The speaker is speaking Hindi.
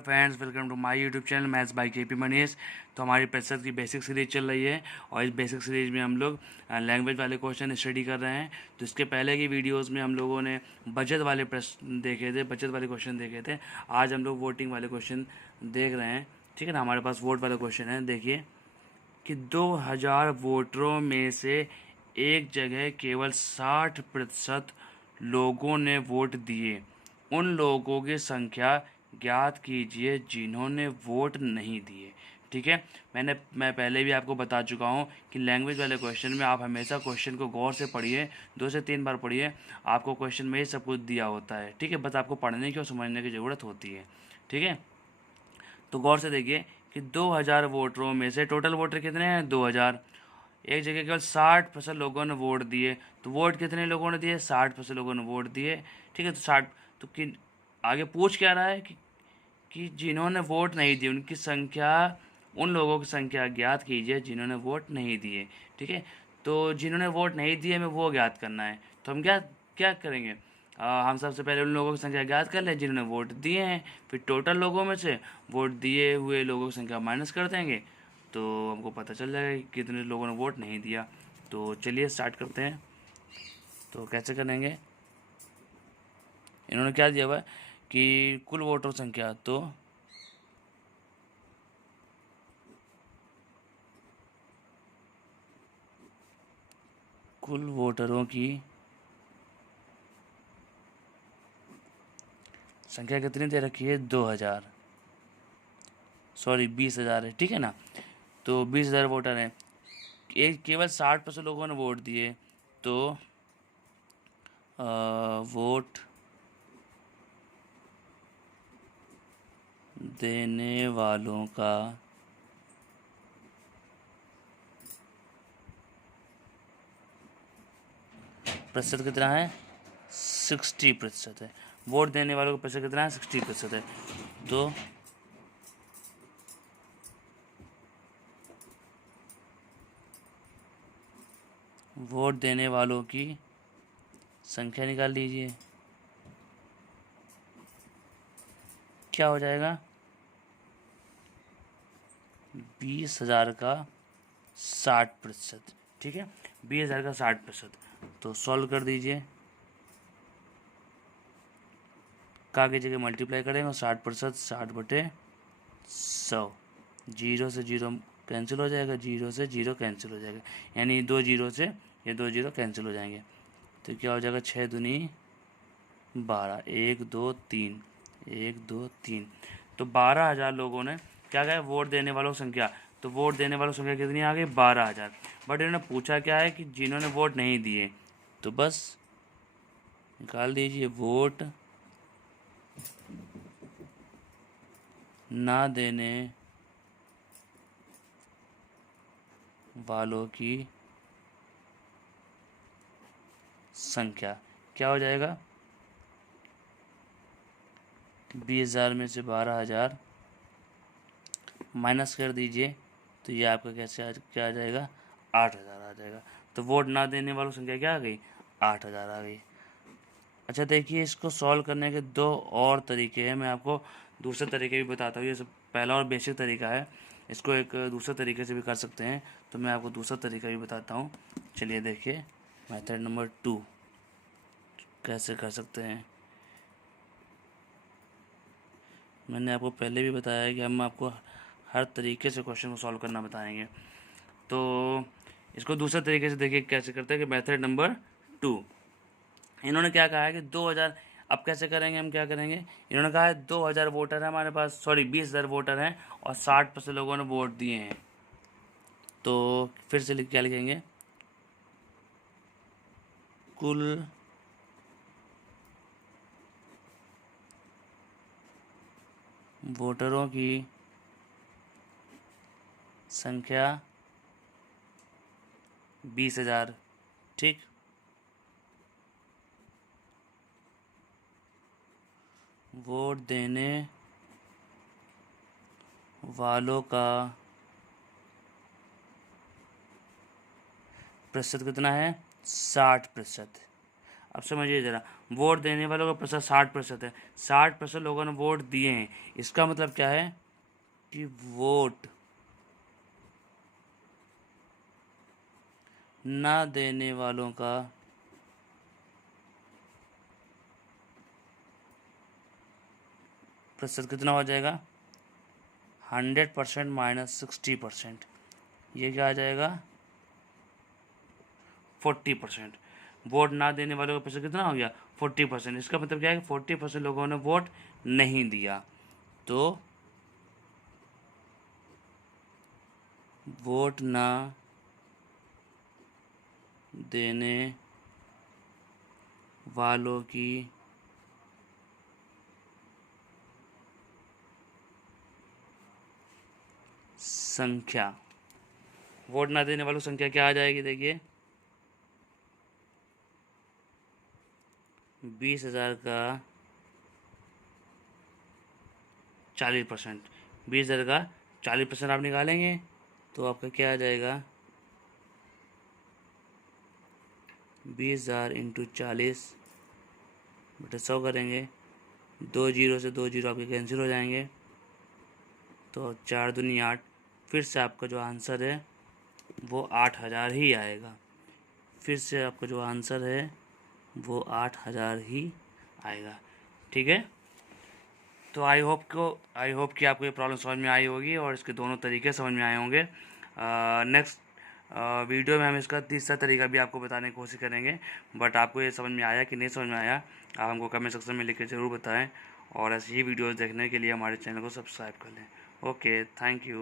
Friends, welcome to my YouTube channel maths by KP Manish. तो हमारी प्रतिशत की बेसिक सीरीज चल रही है और इस बेसिक सीरीज में हम लोग लैंग्वेज वाले क्वेश्चन स्टडी कर रहे हैं। तो इसके पहले की वीडियोस में हम लोगों ने बचत वाले प्रश्न देखे थे, बचत वाले क्वेश्चन देखे थे। आज हम लोग वोटिंग वाले क्वेश्चन देख रहे हैं। ठीक है ना, हमारे पास वोट वाला क्वेश्चन है। देखिए कि 2000 वोटरों में से एक जगह केवल 60% लोगों ने वोट दिए। उन लोगों की संख्या ज्ञात कीजिए जिन्होंने वोट नहीं दिए। ठीक है, मैं पहले भी आपको बता चुका हूँ कि लैंग्वेज वाले क्वेश्चन में आप हमेशा क्वेश्चन को गौर से पढ़िए, 2 से 3 बार पढ़िए। आपको क्वेश्चन में ही सब कुछ दिया होता है। ठीक है, बस आपको पढ़ने की और समझने की ज़रूरत होती है। ठीक है, तो गौर से देखिए कि 2000 वोटरों में से टोटल वोटर कितने हैं? 2000। एक जगह केवल 60% लोगों ने वोट दिए। तो वोट कितने लोगों ने दिए? 60% लोगों ने वोट दिए। ठीक है, तो 60 तो कि आगे पूछ क्या रहा है कि जिन्होंने वोट नहीं दिए उनकी संख्या, उन लोगों की संख्या ज्ञात कीजिए जिन्होंने वोट नहीं दिए। ठीक है, तो जिन्होंने वोट नहीं दिए हमें वो ज्ञात करना है। तो हम क्या क्या करेंगे? हम सबसे पहले उन लोगों की संख्या ज्ञात कर लें जिन्होंने वोट दिए हैं। फिर टोटल लोगों में से वोट दिए हुए लोगों की संख्या माइनस कर देंगे, तो हमको पता चल जाएगा कि कितने लोगों ने वोट नहीं दिया। तो चलिए स्टार्ट करते हैं। तो कैसे करेंगे? इन्होंने क्या दिया हुआ है कि कुल वोटर संख्या, तो कुल वोटरों की संख्या कितनी दे रखी है? 2000, सॉरी 20,000 है। ठीक है ना, तो 20,000 वोटर हैं। एक केवल 60% लोगों ने वोट दिए। तो वोट देने वालों का प्रतिशत कितना है? 60% है। वोट देने वालों का प्रतिशत कितना है? 60% है। तो वोट देने वालों की संख्या निकाल लीजिए। क्या हो जाएगा? 20,000 का 60%। ठीक है, 20,000 का 60%। तो सॉल्व कर दीजिए। का की जगह मल्टीप्लाई करेंगे, 60%, 60/100। जीरो से जीरो कैंसिल हो जाएगा, जीरो से जीरो कैंसिल हो जाएगा, यानी 2 जीरो से ये 2 जीरो कैंसिल हो जाएंगे। तो क्या हो जाएगा? 6 दूनी 12, 1 2 3, 1 2 3। तो 12,000 लोगों ने क्या कहा? वोट देने वालों की संख्या। तो वोट देने वालों की संख्या कितनी आ गई? 12,000। बट इन्होंने पूछा क्या है कि जिन्होंने वोट नहीं दिए। तो बस निकाल दीजिए, वोट ना देने वालों की संख्या। क्या हो जाएगा? 20,000 में से 12,000 माइनस कर दीजिए, तो ये आपका क्या आ जाएगा? 8,000 आ जाएगा। तो वोट ना देने वालों की संख्या क्या आ गई? 8,000 आ गई। अच्छा देखिए, इसको सॉल्व करने के 2 और तरीके हैं। मैं आपको दूसरे तरीके भी बताता हूँ। ये सब पहला और बेसिक तरीका है, इसको एक दूसरे तरीके से भी कर सकते हैं। तो मैं आपको दूसरा तरीका भी बताता हूँ। चलिए देखिए, मेथड नंबर 2 कैसे कर सकते हैं। मैंने आपको पहले भी बताया है कि हम आपको हर तरीके से क्वेश्चन को सॉल्व करना बताएंगे। तो इसको दूसरे तरीके से देखिए कैसे करते हैं कि मेथड नंबर 2। इन्होंने क्या कहा है कि 2000, अब कैसे करेंगे? हम क्या करेंगे? इन्होंने कहा है 2000 वोटर है हमारे पास, सॉरी 20,000 वोटर हैं और 60% लोगों ने वोट दिए हैं। तो फिर से क्या लिखेंगे? कुल वोटरों की संख्या 20,000। ठीक, वोट देने वालों का प्रतिशत कितना है? 60%। अब समझिए ज़रा, वोट देने वालों का प्रतिशत 60% है, 60% लोगों ने वोट दिए हैं। इसका मतलब क्या है कि वोट ना देने वालों का प्रतिशत कितना हो जाएगा, 100% माइनस 60%, ये क्या आ जाएगा 40%। वोट ना देने वालों का प्रतिशत कितना हो गया 40%। इसका मतलब क्या है कि 40% लोगों ने वोट नहीं दिया। तो वोट ना देने वालों की संख्या, वोट ना देने वालों की संख्या क्या आ जाएगी, देखिए 20,000 का 40%, 20,000 का 40% आप निकालेंगे तो आपका क्या आ जाएगा 20,000 इंटू 40/100 करेंगे, 2 जीरो से 2 जीरो आपके कैंसिल हो जाएंगे, तो 4 दूनी 8, फिर से आपका जो आंसर है वो 8,000 ही आएगा। फिर से आपका जो आंसर है वो 8,000 ही आएगा। ठीक है, तो आई होप कि आपको ये प्रॉब्लम समझ में आई होगी और इसके दोनों तरीके समझ में आए होंगे। नेक्स्ट वीडियो में हम इसका तीसरा तरीका भी आपको बताने की कोशिश करेंगे। बट आपको ये समझ में आया कि नहीं समझ में आया, आप हमको कमेंट सेक्शन में लिख के ज़रूर बताएं, और ऐसी ही वीडियोज़ देखने के लिए हमारे चैनल को सब्सक्राइब कर लें। Okay, thank you.